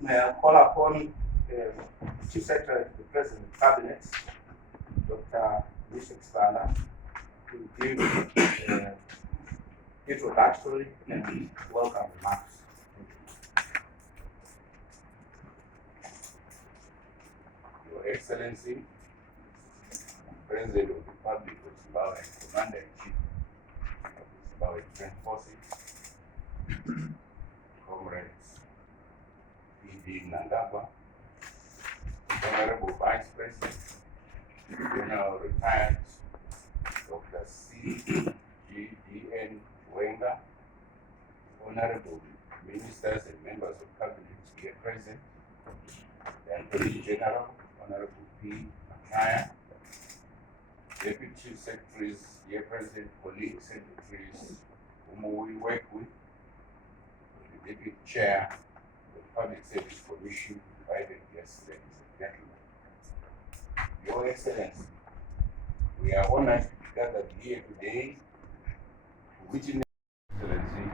May I call upon Chief Secretary to the President Cabinet, Dr. Excellency, to give introductory and welcome remarks. Your Excellency, President of the Republic of Zimbabwe and Commander-in-Chief of the Zimbabwe Defense Forces, comrades E.D. Munangagwa, Honorable Vice President, General Retired Dr. Cde E.D, Honorable Ministers and Members of Cabinet here present, the Attorney General, Honorable P. Makaya, Deputy Secretaries here present, colleagues, secretaries whom we work with, the Deputy Chair of the Public Service Commission, invited guests, ladies and gentlemen. Your Excellency, we are honored to be gathered here today to witness Excellency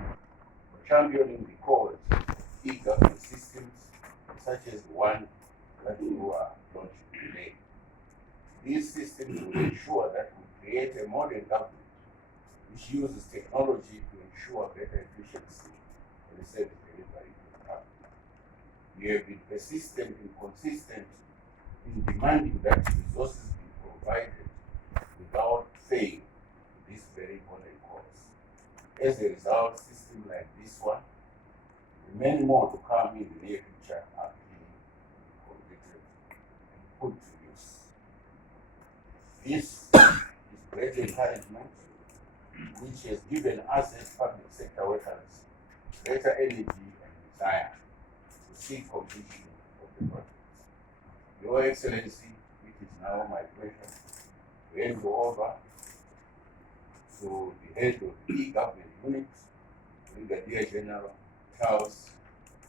for championing the cause of e-government systems such as the one that you are launching today. These systems will ensure that we create a modern government which uses technology to ensure better efficiency in the service delivery to the public. We have been persistent and consistent in demanding that resources be provided without fail to this very modern cause. As a result, systems like this one, and many more to come in the near future, are being completed and put to use. This is great encouragement, which has given us as public sector workers greater energy and desire to seek completion of the project. Your Excellency, it is now my pleasure to hand you over to the head of the e-government unit, Brigadier General Charles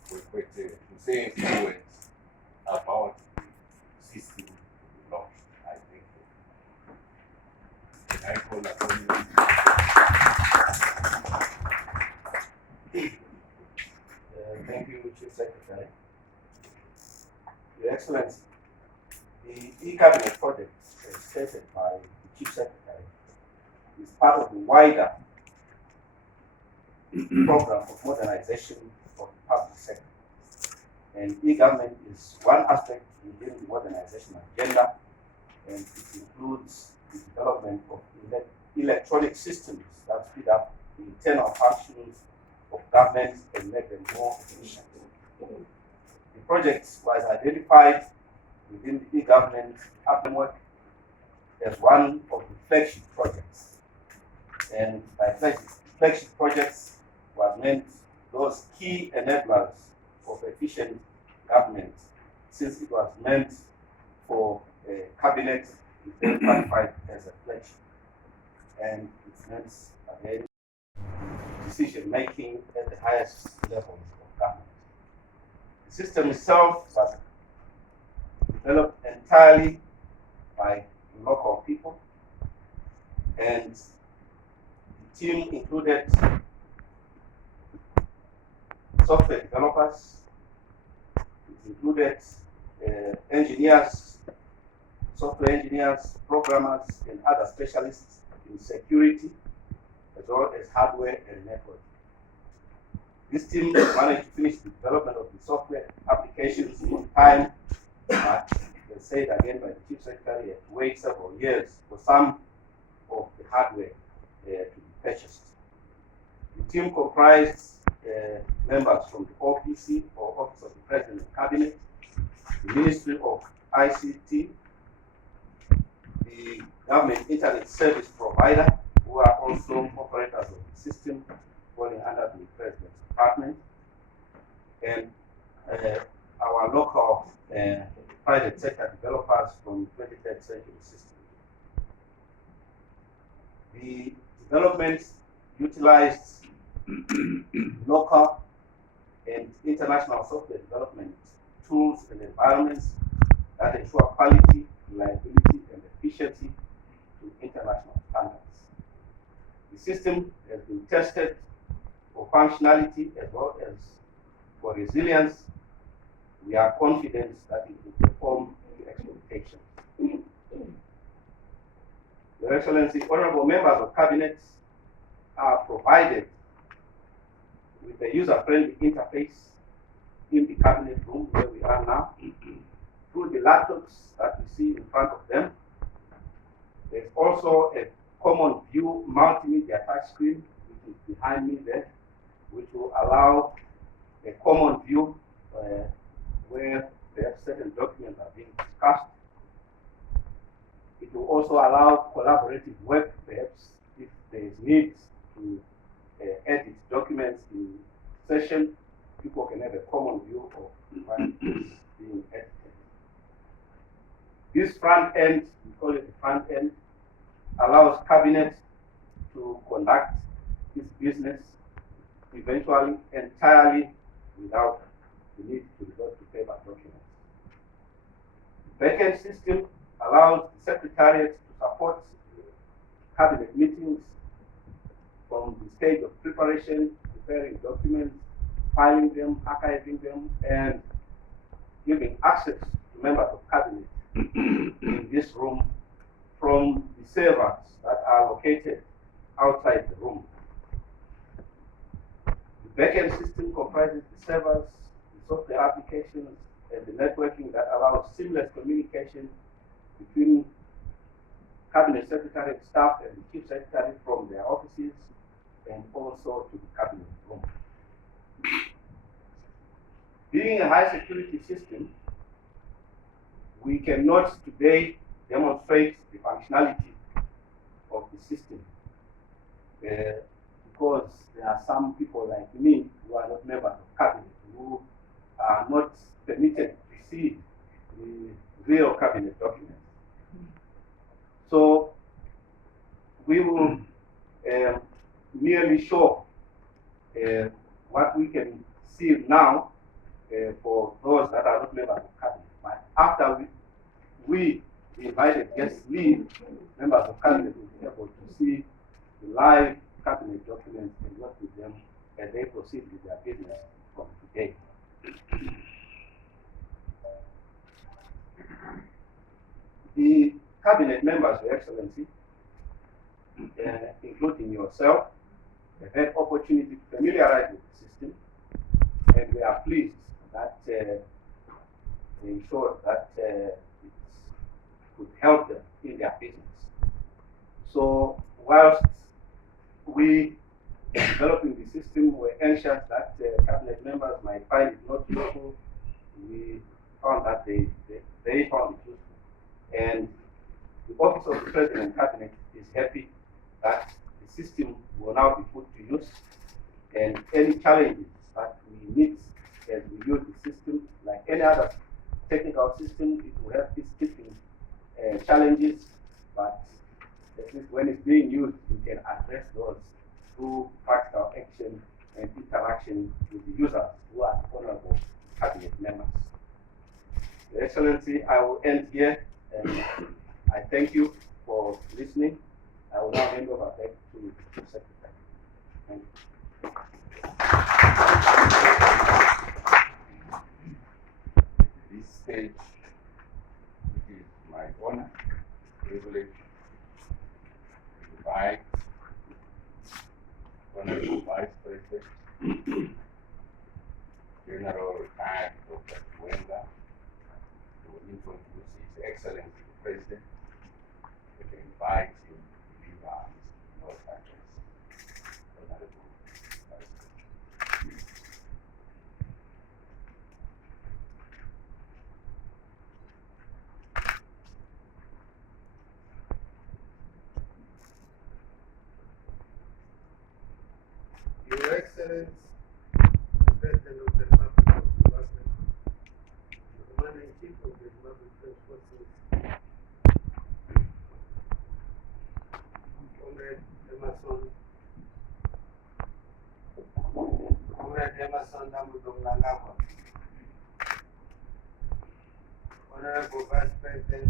Wekwete, to say a few words about the system applause for him. Thank you, Chief Secretary. Your Excellency, the E-Cabinet project, as stated by the Chief Secretary, is part of the wider program of modernization of the public sector. And e-government is one aspect within the modernization agenda, and it includes the development of electronic systems that speed up the internal functions of government and make them more efficient. The project was identified within the e-government framework as one of the flagship projects. And by flagship projects was meant those key enablers of efficient government, since it was meant for a cabinet, it then qualified as a flagship. And it meant again decision making at the highest levels of government. The system itself was developed entirely by local people, and the team included software developers, it included engineers, software engineers, programmers, and other specialists in security, as well as hardware and network. This team managed to finish the development of the software applications on time, but as said again by the Chief Secretary, had to wait several years for some of the hardware to be purchased. The team comprised members from the OPC, or Office of the President and Cabinet, the Ministry of ICT, the Government Internet Service Provider, who are also operators of the system falling under the President's Department, and our local private sector developers from 23rd Century System. The development utilized local and international software development tools and environments that ensure quality, reliability, and efficiency to international standards. The system has been tested for functionality as well as for resilience. We are confident that it will perform to expectations. Your Excellency, honorable members of Cabinet are provided with a user-friendly interface in the Cabinet room where we are now, through the laptops that we see in front of them. There's also a common view multimedia touchscreen, which is behind me there, which will allow a common view where certain documents are being discussed. It will also allow collaborative work, perhaps if there is need to edit documents in session, people can have a common view of what is being edited. This front end, we call it the front end, allows Cabinet to conduct its business eventually entirely without the need to resort to paper documents. The backend system allows the Secretariat to support Cabinet meetings from the stage of preparation, preparing documents, filing them, archiving them, and giving access to members of Cabinet in this room from the servers that are located outside the room. The backend system comprises the servers, the software applications, and the networking that allows seamless communication between Cabinet Secretariat staff and the Chief Secretary from their offices, and also to the Cabinet room. Being a high security system, we cannot today demonstrate the functionality of the system because there are some people like me who are not members of Cabinet, who are not permitted to see the real Cabinet documents. So we will merely show what we can see now for those that are not members of Cabinet. But after we the invited guests leave, members of cabinet will be able to see the live cabinet documents and work with them as they proceed with their business from today. The cabinet members, Your Excellency, including yourself, have had opportunity to familiarize with the system, and we are pleased that they ensured that it could help them in their business. So whilst we developing the system were anxious that cabinet members might find it not useful, we found that they found it useful. And the Office of the President Cabinet is happy that the system will now be put to use, and any challenges that we meet as we use the system, like any other technical system, it will have its different challenges, but at least when it's being used, you can address those through practical action and interaction with the users who are honorable cabinet members. Your Excellency, I will end here, and I thank you for listening. I will now hand over back to the Secretary. Thank you. At this stage, it is my honor, privilege to invite Honorable Vice President, General Retired Dr. Wenga, to introduce His Excellency the President, and to invite him to deliver his note address. Honorable Vice President. Your Excellency, the President of the Republic of Zimbabwe, the Commander-in-Chief of the Zimbabwe Defense Forces, Comrade Emerson Munangagwa, Honorable Vice President,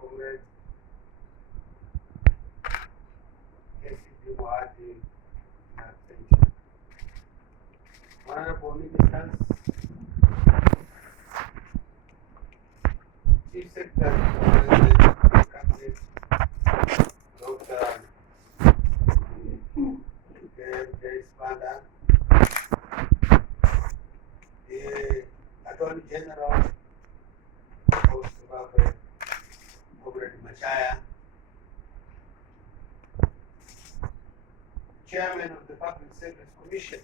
Comrade Cde E.D, Honorable Ministers, Chief Secretary of the Cabinet, Dr. E.D, the Attorney General of Zimbabwe, Comrade Machaya, Chairman of the Public Service Commission,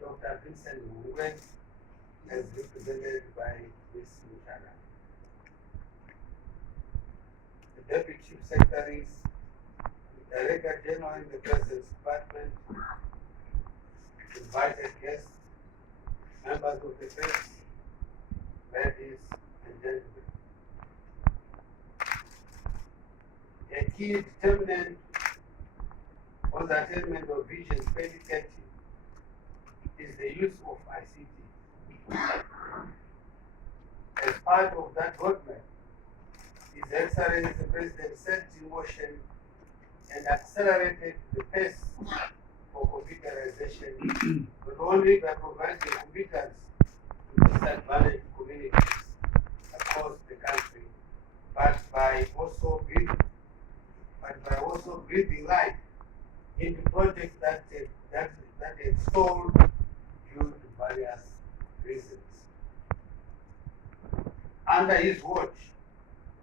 Dr. Vincent Mungwe, as represented by Ms. Muchana. The Deputy Chief Secretaries, the Director General in the President's Department, invited guests, members of the press, ladies and gentlemen. A key determinant for the attainment of Vision 2030 is the use of ICT. As part of that roadmap, His Excellency the President set in motion and accelerated the pace for computerization, not only by providing computers to disadvantaged communities across the country, but by also breathing life into projects that had stalled due to various reasons. Under his watch,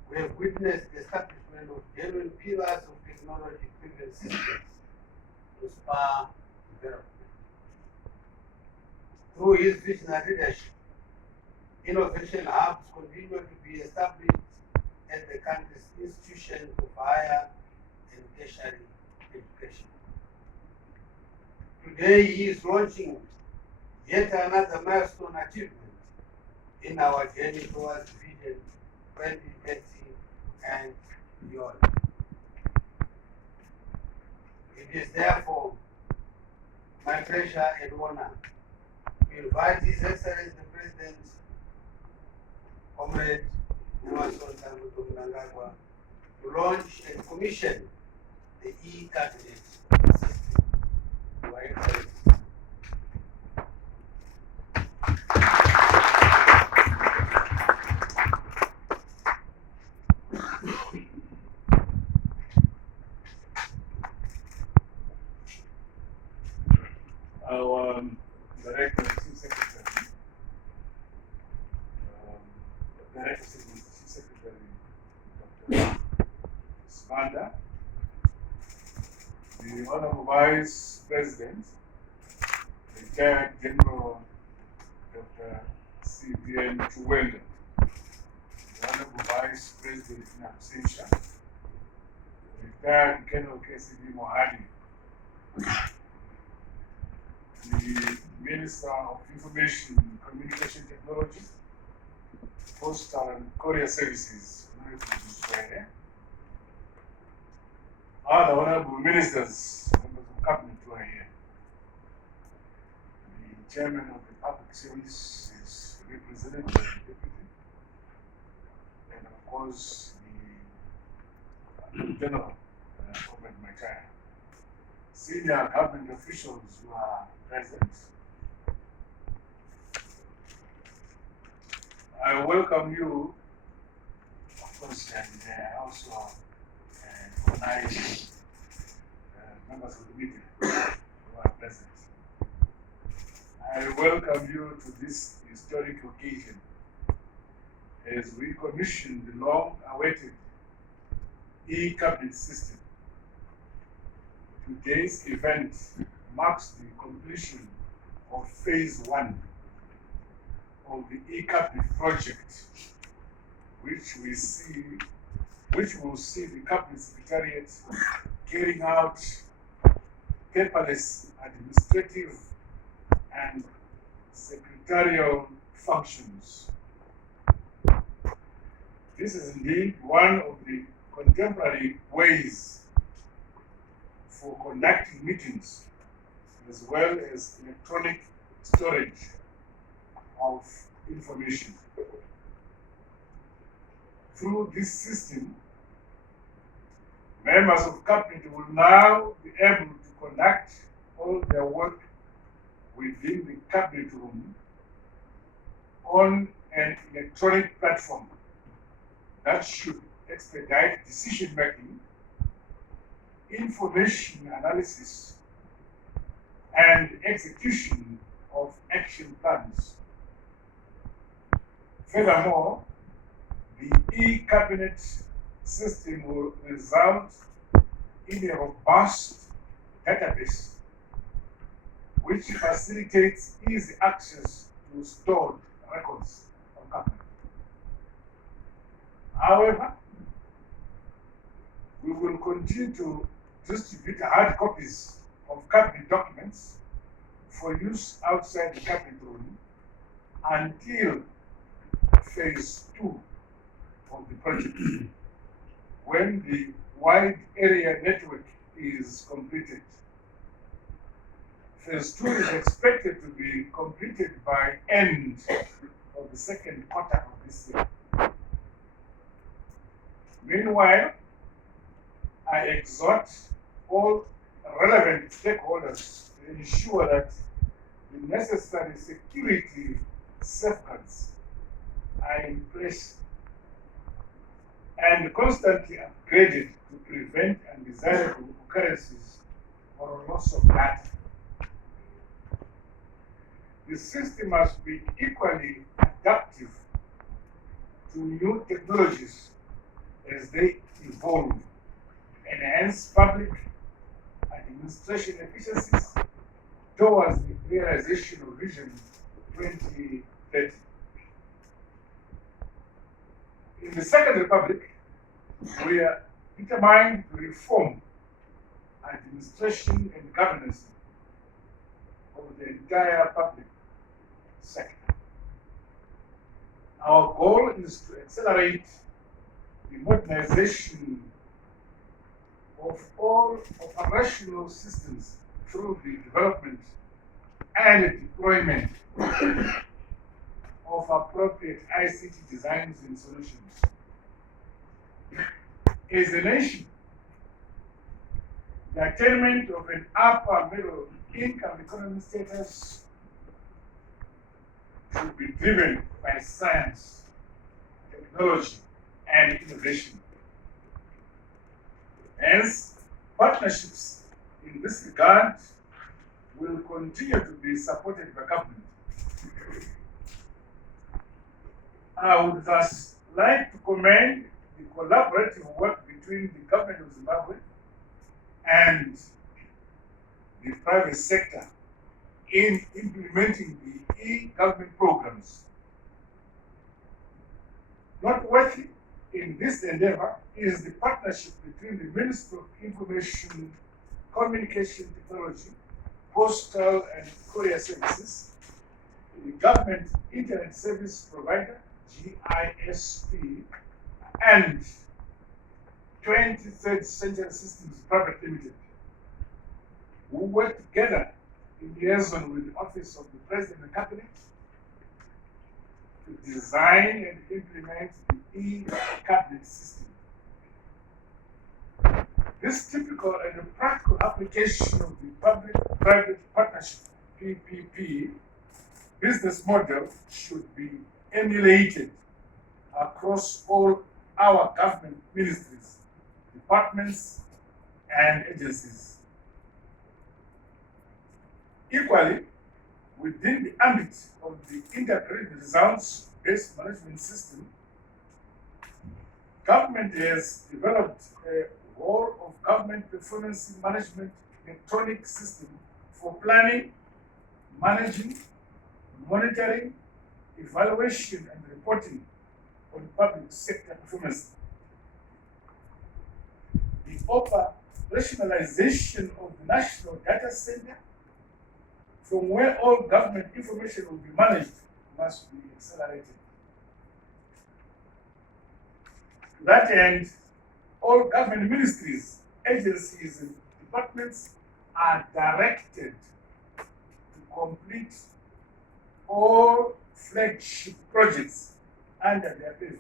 we have witnessed the establishment of genuine pillars of technology-driven systems to spur development. Through his visionary leadership, innovation hubs continue to be established at the country's institutions of higher and tertiary education. Today, he is launching yet another milestone achievement in our journey towards Vision 2030 and beyond. It is therefore my pleasure and honor to invite His Excellency the President, Comrade Munangagwa to launch and commission the E-Cabinet system. Your Excellency. Our Director and Chief Secretary, Director and Chief Secretary, Dr. Smanda, the Honorable Vice President, retired General Dr. Cde E.D, the Honorable Vice President in absentia, retired Colonel Cde E.D, the Minister of Information and Communication Technology, Postal and Courier Services, other honorable ministers, members of cabinet who are here. The chairman of the public service is represented by the deputy, and of course the general, Robert Machaya. Senior government officials who are present. I welcome you, of course, and I also recognize members of the meeting who are present. I welcome you to this historic occasion as we commission the long-awaited E-Cabinet system. Today's event marks the completion of phase 1 of the E-Cabinet project, which will see the Cabinet Secretariat carrying out paperless administrative and secretarial functions. This is indeed one of the contemporary ways for conducting meetings, as well as electronic storage of information. Through this system, members of cabinet will now be able to conduct all their work within the cabinet room on an electronic platform that should expedite decision making, information analysis, and execution of action plans. Furthermore, the E-Cabinet system will result in a robust database which facilitates easy access to stored records of government. However, we will continue to distribute hard copies of cabinet documents for use outside the cabinet room until phase 2 of the project, when the wide area network is completed. Phase 2 is expected to be completed by end of the second quarter of this year. Meanwhile, I exhort all relevant stakeholders to ensure that the necessary security safeguards are in place and constantly upgraded to prevent undesirable occurrences or loss of data. The system must be equally adaptive to new technologies as they evolve, enhance public administration efficiencies towards the realization of Vision 2030. In the Second Republic, we are determined to reform administration and governance of the entire public sector. Our goal is to accelerate the modernization of all operational systems through the development and deployment of appropriate ICT designs and solutions. As a nation, the attainment of an upper middle income economy status should be driven by science, technology, and innovation. Hence, partnerships in this regard will continue to be supported by government. I would thus like to commend the collaborative work between the government of Zimbabwe and the private sector in implementing the e-government programs. Noteworthy in this endeavor is the partnership between the Ministry of Information, Communication Technology, Postal and Courier Services, the Government Internet Service Provider, GISP, and 23rd Century Systems Private Limited, who work together in liaison with the Office of the President and Cabinet to design and implement the e-cabinet system. This typical and practical application of the public-private partnership PPP business model should be emulated across all our government ministries, departments, and agencies. Equally, within the ambit of the integrated results-based management system, government has developed a whole of government performance management electronic system for planning, managing, monitoring, evaluation, and reporting on public sector performance. The operationalization of the National Data Center, from where all government information will be managed, must be accelerated. To that end, all government ministries, agencies, and departments are directed to complete all flagship projects under their purview.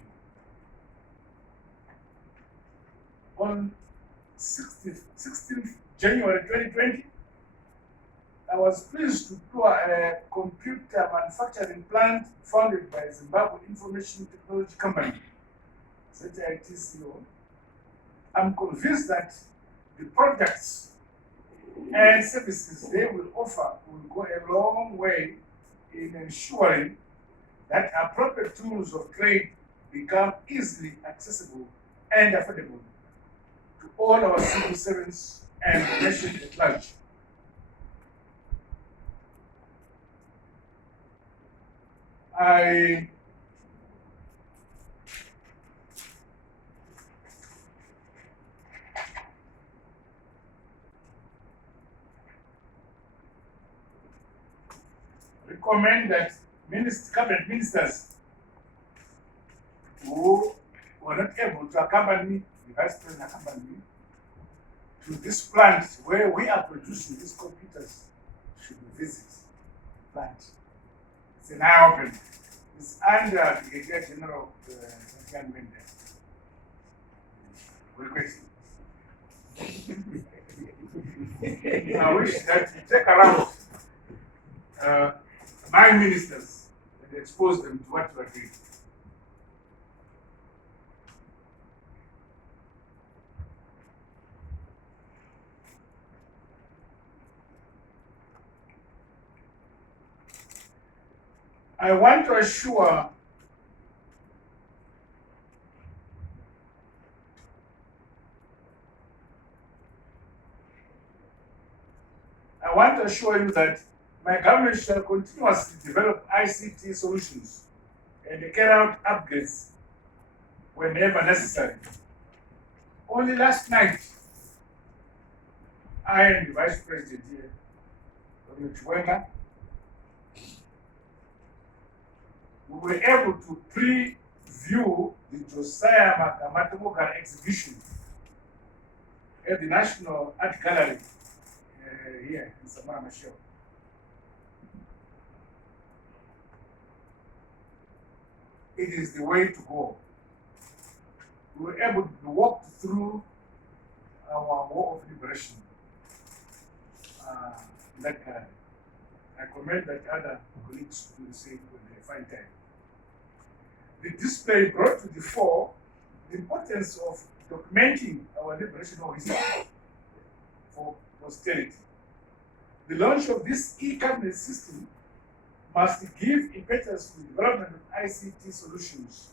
On 16th January 2020, I was pleased to tour a computer manufacturing plant founded by Zimbabwe Information Technology Company, Cde E.D. I'm convinced that the products and services they will offer will go a long way in ensuring that appropriate tools of trade become easily accessible and affordable to all our civil servants and the nation at large. I recommend that cabinet ministers who were not able to accompany the vice president accompany me to this plant where we are producing these computers should visit the plant. It's an eye-opening. It's under the Brigadier General Jan Mendes. Requesting. I wish that you take around my ministers and expose them to what you are doing. I want to assure you that my government shall continuously develop ICT solutions and carry out upgrades whenever necessary. Only last night, I and the Vice President here, Dr. Chiwenga, we were able to preview the Josiah Makamatomoga exhibition at the National Art Gallery here in Samara Machel. It is the way to go. we were able to walk through our War of Liberation in that garden. I commend that other colleagues do the same when they find time. The display brought to the fore the importance of documenting our liberation history for posterity. The launch of this e-cabinet system must give impetus to the development of ICT solutions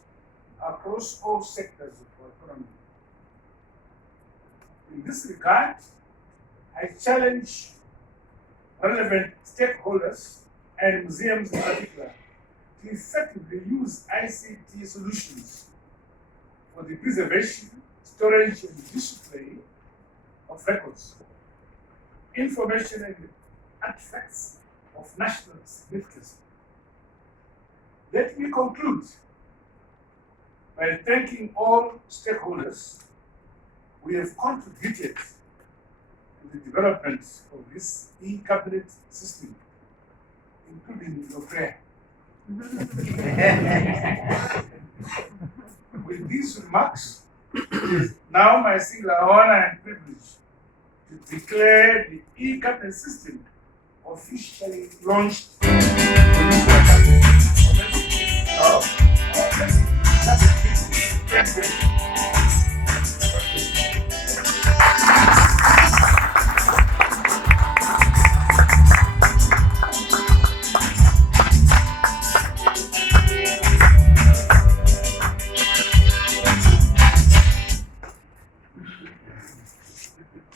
across all sectors of our economy. In this regard, I challenge relevant stakeholders and museums in particular to effectively use ICT solutions for the preservation, storage, and display of records, information, and artifacts of national significance. Let me conclude by thanking all stakeholders who have contributed to the development of this e-cabinet system, including your prayer. With these remarks, it is now my singular honor and privilege to declare the e-cabinet system officially launched.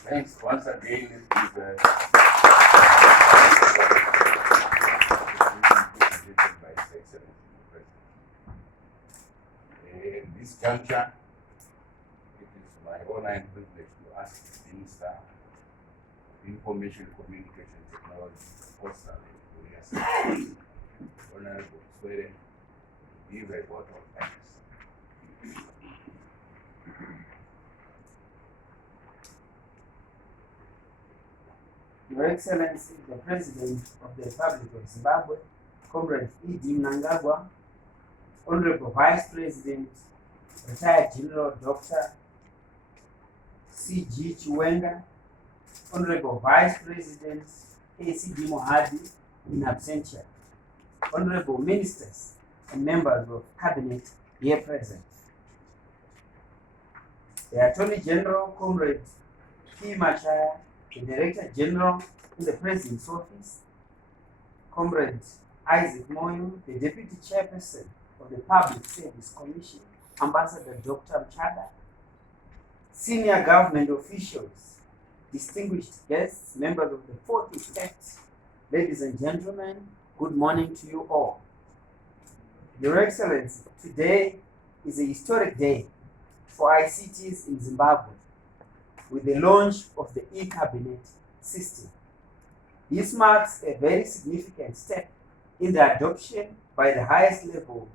Thanks once again. This is by His Excellency the President. In this juncture, it is my honor and privilege to ask the Minister of Information Communication Technology, Postal and Courier Services, Honorable Sweden, to give a vote of thanks. Your Excellency, the President of the Republic of Zimbabwe, Comrade E.D. Munangagwa, Honorable Vice President, Retired General Dr. C.G. Chiwenga, Honorable Vice President A.C.D. Mohadi in absentia, Honorable Ministers and members of Cabinet here present, the Attorney General, Comrade P. Machaya, the Director General in the President's Office, Comrade Isaac Moyo, the Deputy Chairperson of the Public Service Commission, Ambassador Dr. Mchada, senior government officials, distinguished guests, members of the Fourth Estate, ladies and gentlemen, good morning to you all. Your Excellency, today is a historic day for ICTs in Zimbabwe, with the launch of the e-cabinet system. This marks a very significant step in the adoption by the highest level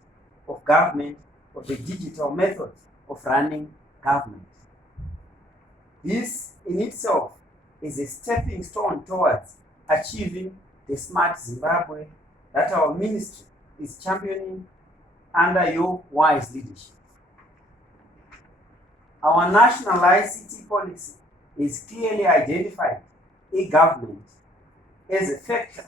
of government of the digital method of running government. This in itself is a stepping stone towards achieving the smart Zimbabwe that our ministry is championing under your wise leadership. Our national ICT policy is clearly identified e-government as a factor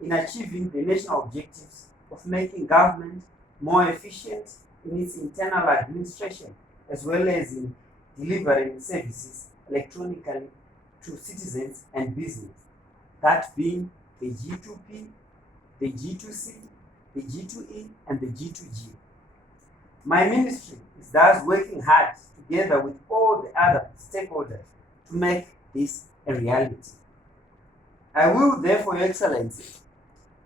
in achieving the national objectives of making government more efficient in its internal administration, as well as in delivering services electronically to citizens and business, that being the G2P, the G2C, the G2E, and the G2G. My ministry is thus working hard together with all the other stakeholders to make this a reality. I will therefore, Your Excellency,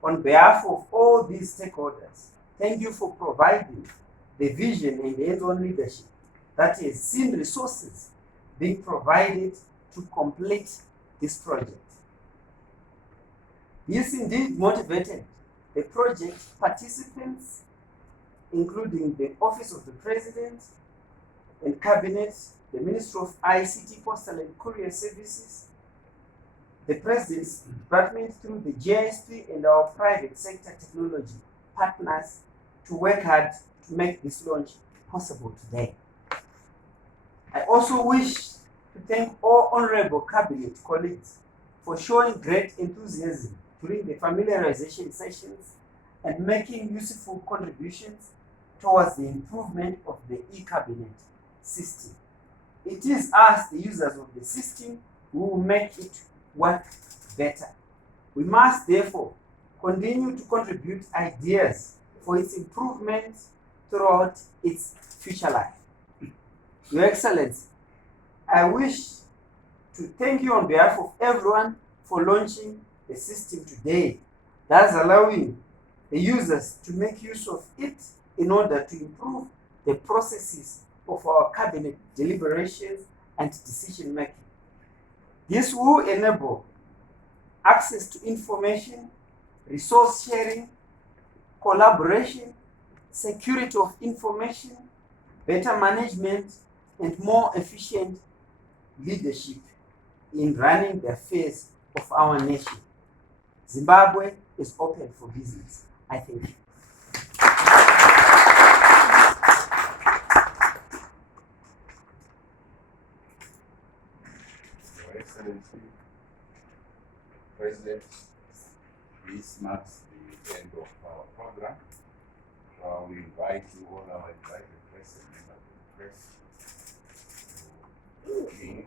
on behalf of all these stakeholders, thank you for providing the vision and hands-on leadership that has seen resources being provided to complete this project. This indeed motivated the project participants, including the Office of the President and Cabinet, the Ministry of ICT, Postal and Courier Services, the President's Department through the GISP and our private sector technology partners to work hard to make this launch possible today. I also wish to thank all honorable cabinet colleagues for showing great enthusiasm during the familiarization sessions and making useful contributions towards the improvement of the e-cabinet system. It is us, the users of the system, who will make it work better. We must therefore continue to contribute ideas for its improvement throughout its future life. Your Excellency, I wish to thank you on behalf of everyone for launching the system today, thus allowing the users to make use of it in order to improve the processes of our cabinet deliberations and decision making. This will enable access to information, resource sharing, collaboration, security of information, better management, and more efficient leadership in running the affairs of our nation. Zimbabwe is open for business. I thank you. Your Excellency, President, this marks the end of our program. We invite you all, our invited press and members of the press, to